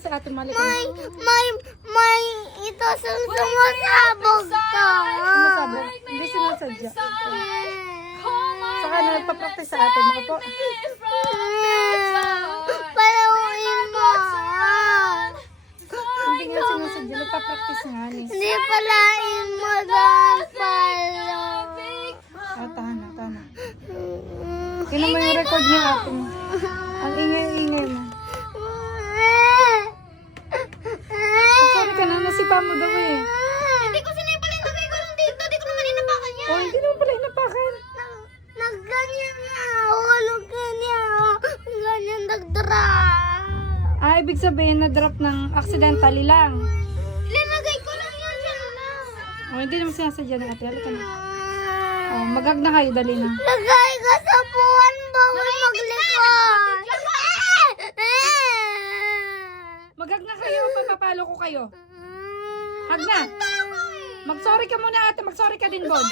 sa ate, mali ka. May, ito sumasabog to. Sumasabog. Hindi sinasadya. Saka na nagpa-practice sa ate mo po. Palawin mo. Hindi nga sinasadya, nagpa-practice nga ni. Hindi palain mo doon palo. Tahan na. Tingnan mo yung record niya ate mo. Ang ingay-ingay mo. Sorry ka na, nasipa mo daw eh. Hindi ko sinipal yung lagay ko lang dito. Hindi ko naman inapakan yan. Oh, hindi naman pala inapakan. Nagganyan nga. Hulog ganyan. Ganyan nagdra. Ibig sabihin na drop ng accidentally lang. Linagay ko lang yan dyan lang. Oh, hindi naman sinasadya ng ate. Halika na. Oh, magag na kayo, dali na. Lagay ka sa buwan bawal maglikod. Magag na kayo, papapalo ko kayo. Hag na. Mag-sorry ka muna ate, mag-sorry ka din, Bon.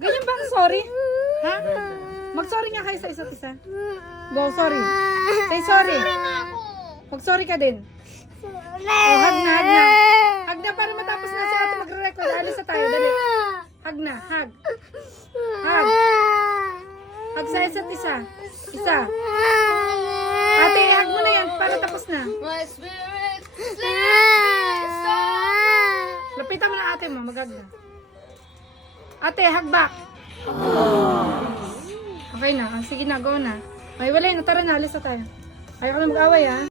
Ganyan ba ang sorry? Ha? Mag-sorry nga kayo sa isa't isa. Go, sorry. Say sorry. Mag-sorry ka din. Oh, hag na. Hag na para matapos na si ate magre-record. Alis na tayo, dali. Hag na, hag. Hag. Hag sa isa't isa. Isa. Ate, hag mo na yan para tapos na. My spirit Lapitan mo na ate mo, mag-hag na. Ate, hag back. Okay na, sige na, go na. Ay, wala na, tara na, alis na tayo. Ayaw ko na mag-away ha.